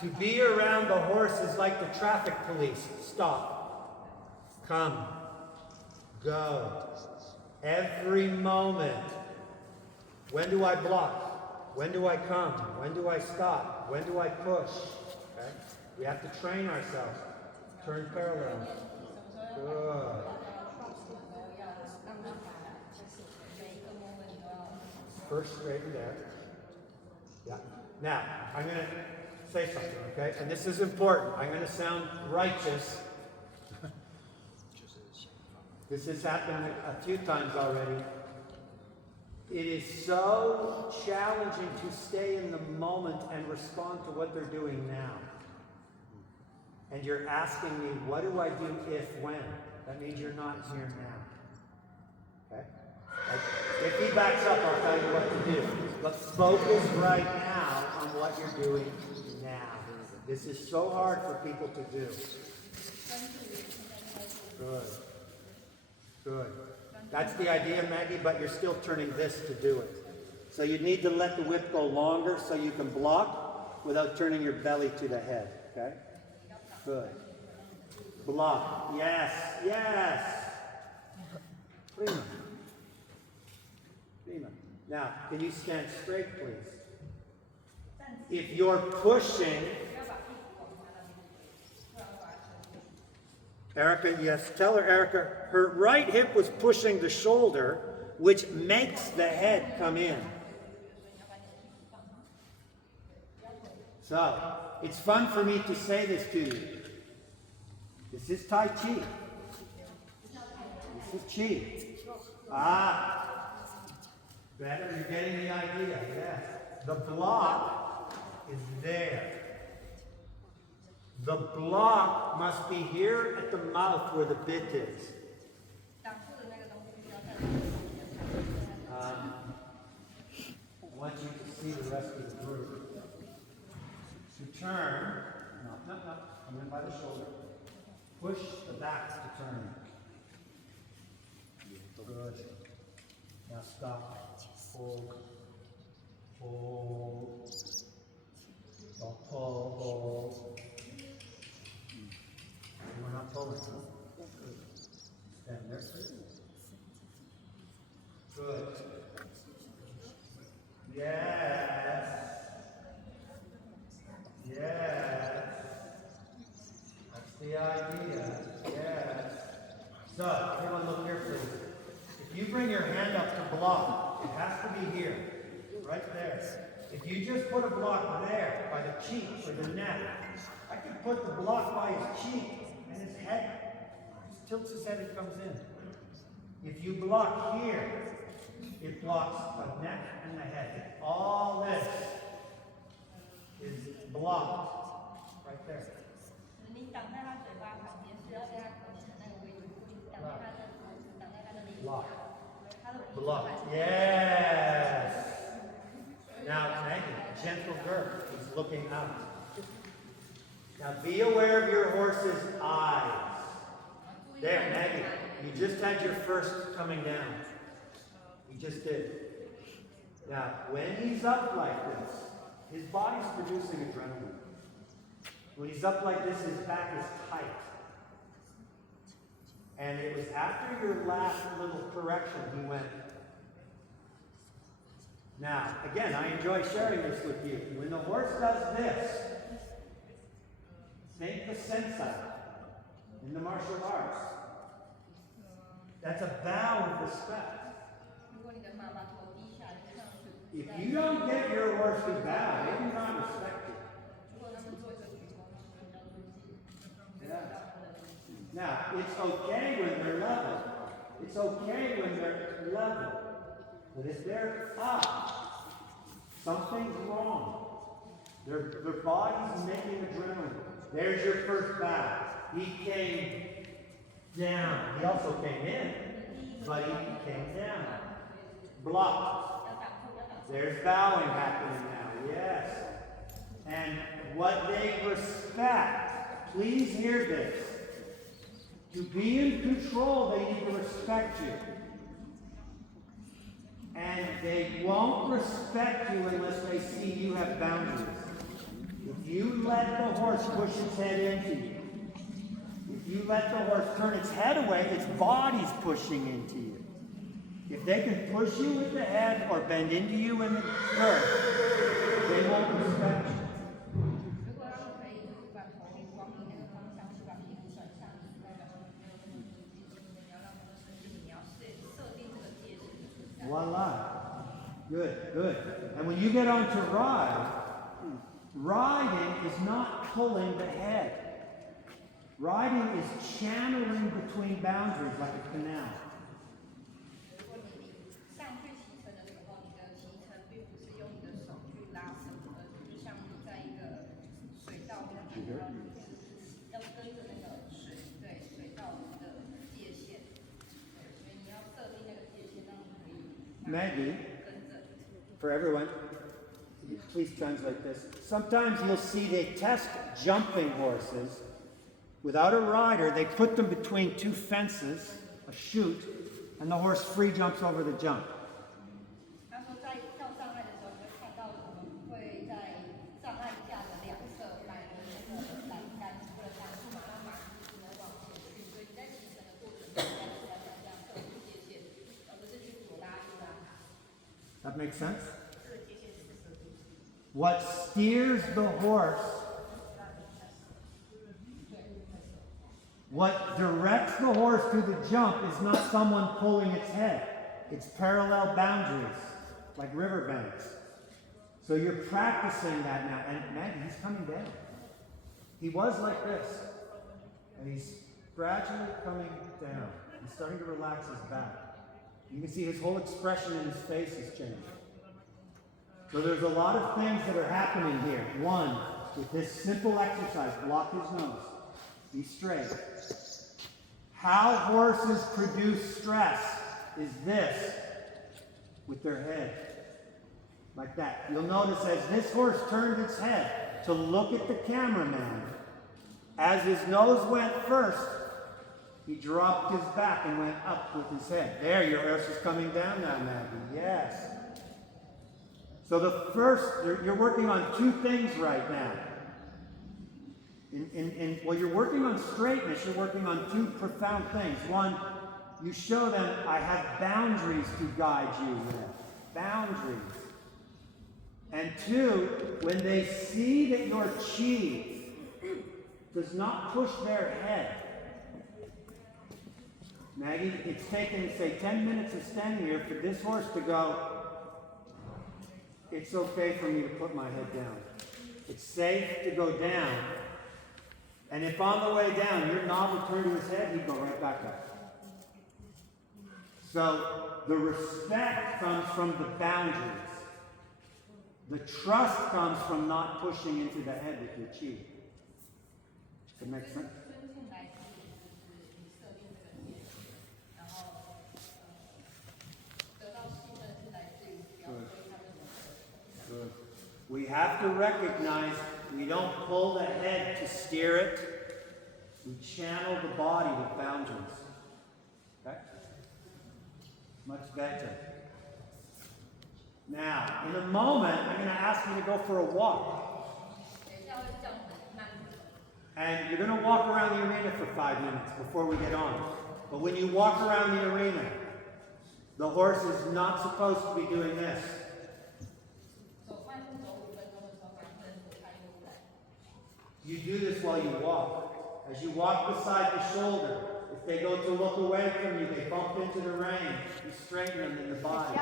To be around the horse is like the traffic police. Stop. Come. Go. Every moment. When do I block? When do I come? When do I stop? When do I push? Okay? We have to train ourselves. Turn parallel. Good. First straighten there. Yeah. Now, I'm going to say something, okay? And this is important. I'm going to sound righteous. This has happened a few times already. It is so challenging to stay in the moment and respond to what they're doing now. And you're asking me, what do I do if, when? That means you're not here now. Okay? If he backs up, I'll tell you what to do. But focus right now on what you're doing now. This is so hard for people to do. Good. Good. That's the idea, Maggie, but you're still turning this to do it. So you need to let the whip go longer so you can block without turning your belly to the head. Okay? Good. Block. Yes. Yes. Prima. Prima. Now, can you stand straight, please? If you're pushing... Erica, yes. Tell her, Erica, her right hip was pushing the shoulder, which makes the head come in. So, it's fun for me to say this to you. This is Tai Chi. This is Chi. Ah. Better, you're getting the idea, yes. The block is there. The block must be here at the mouth where the bit is. I want you to see the rest of the group. To turn, no, come in by the shoulder. Push the back to turn. Good. Now stop. Hold. Hold. Don't pull. Hold. We're not pulling, huh? Stand there. Good. Yes. Yes. That's the idea. Yes. So, everyone look here, please. If you bring your hand up to block, it has to be here. Right there. If you just put a block there, by the cheek or the neck, I could put the block by his cheek and his head. Just tilts his head and comes in. If you block here, it blocks the neck and the head. All this is blocked right there. Block. Block. Yes. Now, Maggie, gentle girl. He's looking out. Now, be aware of your horse's eyes. There, Maggie. You just had your first coming down. You just did. Now, when he's up like this, his body's producing adrenaline. When he's up like this, his back is tight. And it was after your last little correction he went. Now, again, I enjoy sharing this with you. When the horse does this, think the sensei in the martial arts. That's a bow of respect. If you don't get your horse to bow, they do not respect you. Yeah. Now, it's okay when they're level. It's okay when they're level. But if they're up, something's wrong. Their body's making adrenaline. There's your first bow. He came down. He also came in, but he came down. Blocked. There's bowing happening now. Yes. And what they respect, please hear this. To be in control, they need to respect you. And they won't respect you unless they see you have boundaries. If you let the horse push its head into you, if you let the horse turn its head away, its body's pushing into you. If they can push you with the head or bend into you in the girth, they won't respect you. Voila. Good, good. And when you get on to ride, riding is not pulling the head. Riding is channeling between boundaries like a canal. Maggie, for everyone, please translate this. Sometimes you'll see they test jumping horses. Without a rider, they put them between two fences, a chute, and the horse free jumps over the jump. That makes sense? What steers the horse, what directs the horse to the jump is not someone pulling its head. It's parallel boundaries, like riverbanks. So you're practicing that now. And Maggie, he's coming down. He was like this. And he's gradually coming down. He's starting to relax his back. You can see his whole expression in his face has changed. So there's a lot of things that are happening here. One, with this simple exercise, block his nose. Be straight. How horses produce stress is this, with their head. Like that. You'll notice as this horse turned its head to look at the cameraman, as his nose went first, he dropped his back and went up with his head. There, your horse is coming down now, Maggie. Yes. So the first, you're working on two things right now. Well, you're working on straightness, you're working on two profound things. One, you show them, I have boundaries to guide you with. Boundaries. And two, when they see that your chi does not push their head. Maggie, it's taken, say, 10 minutes of standing here for this horse to go, it's okay for me to put my head down. It's safe to go down. And if on the way down your knob would turn to his head, he'd go right back up. So the respect comes from the boundaries. The trust comes from not pushing into the head with your chi. Does that make sense? Good. We have to recognize we don't pull the head to steer it. We channel the body with boundaries. Okay? Much better. Now, in a moment, I'm going to ask you to go for a walk. And you're going to walk around the arena for 5 minutes before we get on. But when you walk around the arena, the horse is not supposed to be doing this. You do this while you walk. As you walk beside the shoulder, if they go to look away from you, they bump into the rein. You straighten them in the body.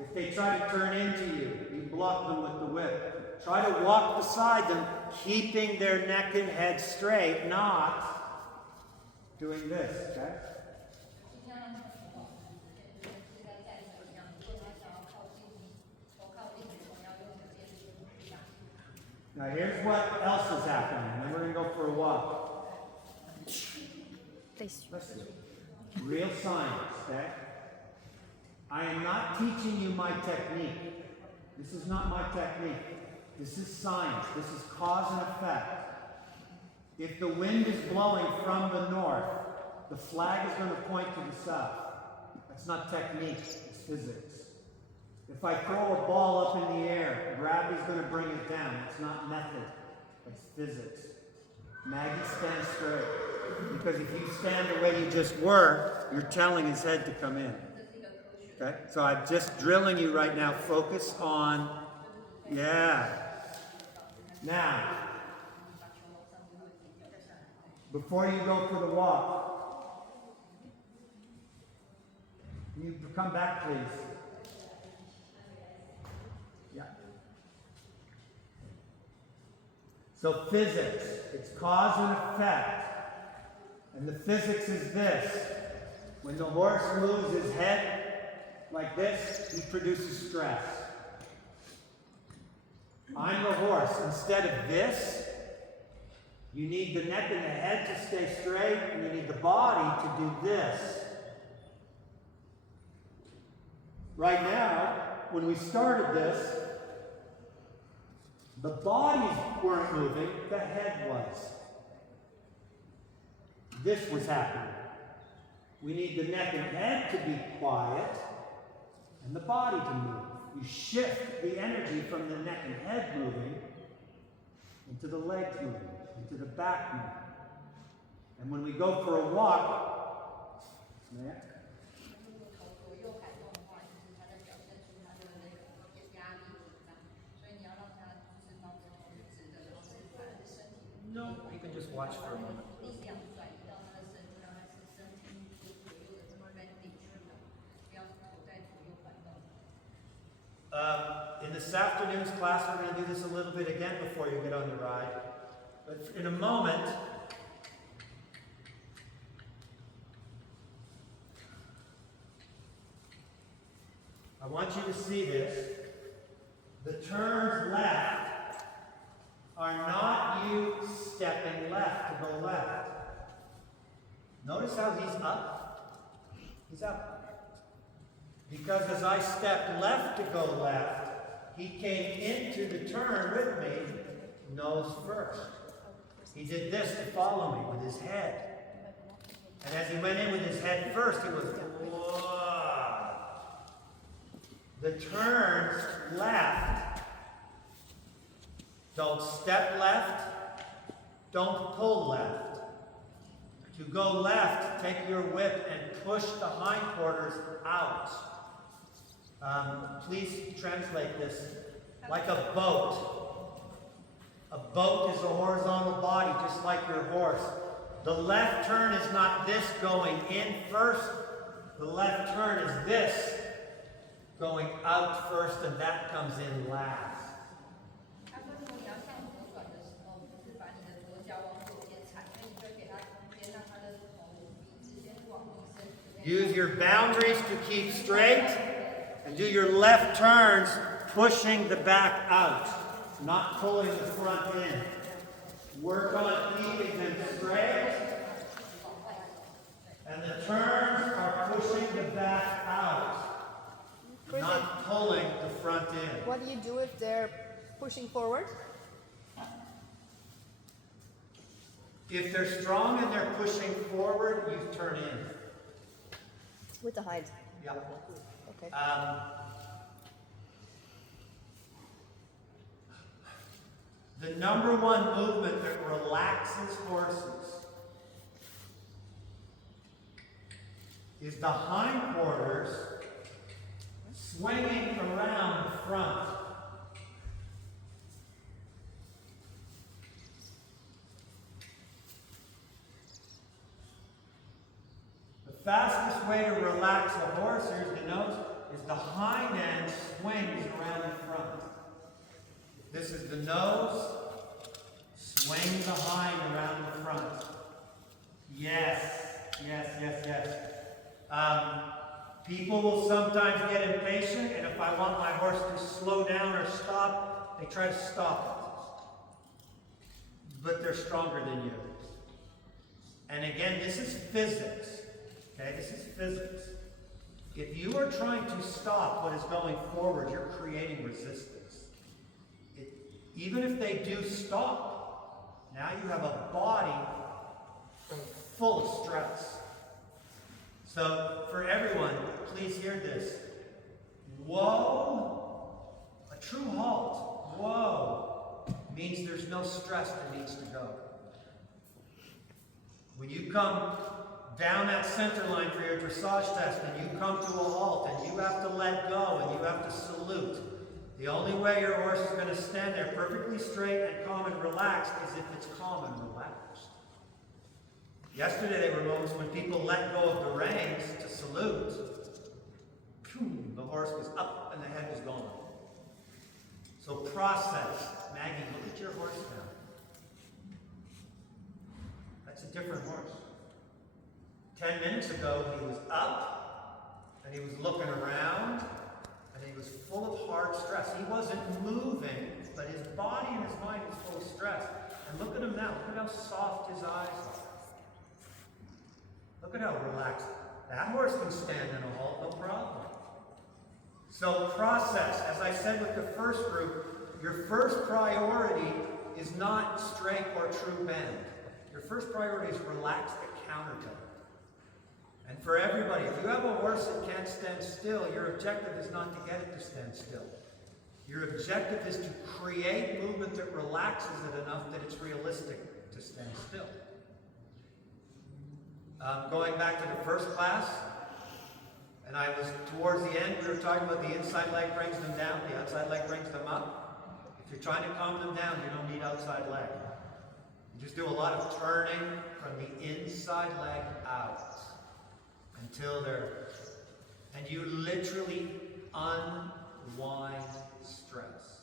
If they try to turn into you, you block them with the whip. Try to walk beside them, keeping their neck and head straight, not doing this, okay? Now here's what else is happening, and then we're going to go for a walk. Listen. Real science, okay? I am not teaching you my technique. This is not my technique. This is science. This is cause and effect. If the wind is blowing from the north, the flag is going to point to the south. That's not technique, it's physics. If I throw a ball up in the air, gravity's going to bring it down. It's not method. It's physics. Maggie, stand straight. Because if you stand the way you just were, you're telling his head to come in. Okay? So I'm just drilling you right now. Focus on, yeah. Now, before you go for the walk, you come back, please. Yeah. So physics, it's cause and effect. And the physics is this. When the horse moves his head like this, he produces stress. I'm the horse. Instead of this, you need the neck and the head to stay straight, and you need the body to do this. Right now, when we started this, the bodies weren't moving, the head was. This was happening. We need the neck and head to be quiet, and the body to move. You shift the energy from the neck and head moving into the legs moving, into the back moving. And when we go for a walk, neck. No, you can just watch for a moment. In this afternoon's class, we're going to do this a little bit again before you get on the ride. But in a moment, I want you to see this. The turns left are not you stepping left to go left. Notice how he's up? He's up. Because as I stepped left to go left, he came into the turn with me, nose first. He did this to follow me with his head. And as he went in with his head first, he was, whoa. The turns left. Don't step left. Don't pull left. To go left, take your whip and push the hindquarters out. Please translate this like a boat. A boat is a horizontal body, just like your horse. The left turn is not this going in first. The left turn is this going out first, and that comes in last. Use your boundaries to keep straight, and do your left turns pushing the back out, not pulling the front in. Work on keeping them straight, and the turns are pushing the back out, not pulling the front in. What do you do if they're pushing forward? If they're strong and they're pushing forward, you turn in. With the hind. Yeah. Okay. The number one movement that relaxes horses is the hindquarters swinging around the front. The fastest way to relax a horse, here's the nose, is the hind end swings around the front. This is the nose, swing the hind around the front. Yes, yes, yes, yes. People will sometimes get impatient, and if I want my horse to slow down or stop, they try to stop it. But they're stronger than you. And again, this is physics. Okay, this is physics. If you are trying to stop what is going forward, you're creating resistance. Even if they do stop, now you have a body full of stress. So, for everyone, please hear this. Whoa, a true halt. Whoa. means there's no stress that needs to go. When you come down that center line for your dressage test and you come to a halt and you have to let go and you have to salute, the only way your horse is going to stand there perfectly straight and calm and relaxed is if it's calm and relaxed. Yesterday there were moments when people let go of the reins to salute. The horse was up and the head was gone. So process. Maggie, look at your horse now. That's a different horse. 10 minutes ago, he was up, and he was looking around, and he was full of hard stress. He wasn't moving, but his body and his mind was full of stress. And look at him now. Look at how soft his eyes are. Look at how relaxed. That horse can stand in a halt, no problem. So process. As I said with the first group, your first priority is not straight or true bend. Your first priority is relax the counter bend. And for everybody, if you have a horse that can't stand still, your objective is not to get it to stand still. Your objective is to create movement that relaxes it enough that it's realistic to stand still. Going back to the first class, and I was towards the end, we were talking about the inside leg brings them down, the outside leg brings them up. If you're trying to calm them down, you don't need outside leg. You just do a lot of turning from the inside leg out until they're, and you literally unwind stress.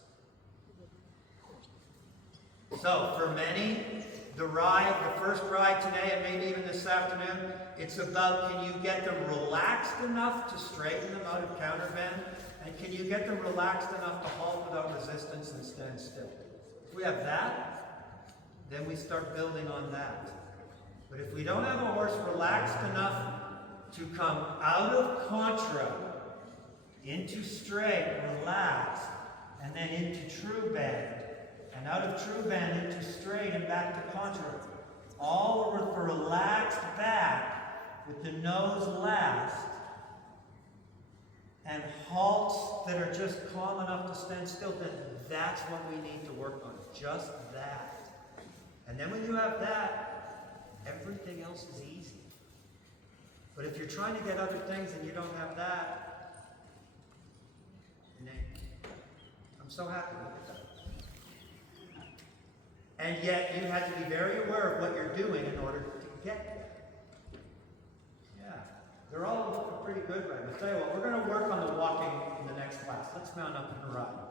So for many, the first ride today and maybe even this afternoon, it's about can you get them relaxed enough to straighten them out of counter bend, and can you get them relaxed enough to halt without resistance and stand still. If we have that, then we start building on that. But if we don't have a horse relaxed enough to come out of contra into straight, relaxed, and then into true bend, and out of true bend into straight and back to contra, all with a relaxed back, with the nose last, and halts that are just calm enough to stand still, then that's what we need to work on, just that. And then when you have that, everything else is easy. But if you're trying to get other things and you don't have that, I'm so happy with that. And yet you had to be very aware of what you're doing in order to get there. Yeah, they're all looking pretty good right now. I'll tell you what, we're going to work on the walking in the next class. Let's mount up and ride, okay?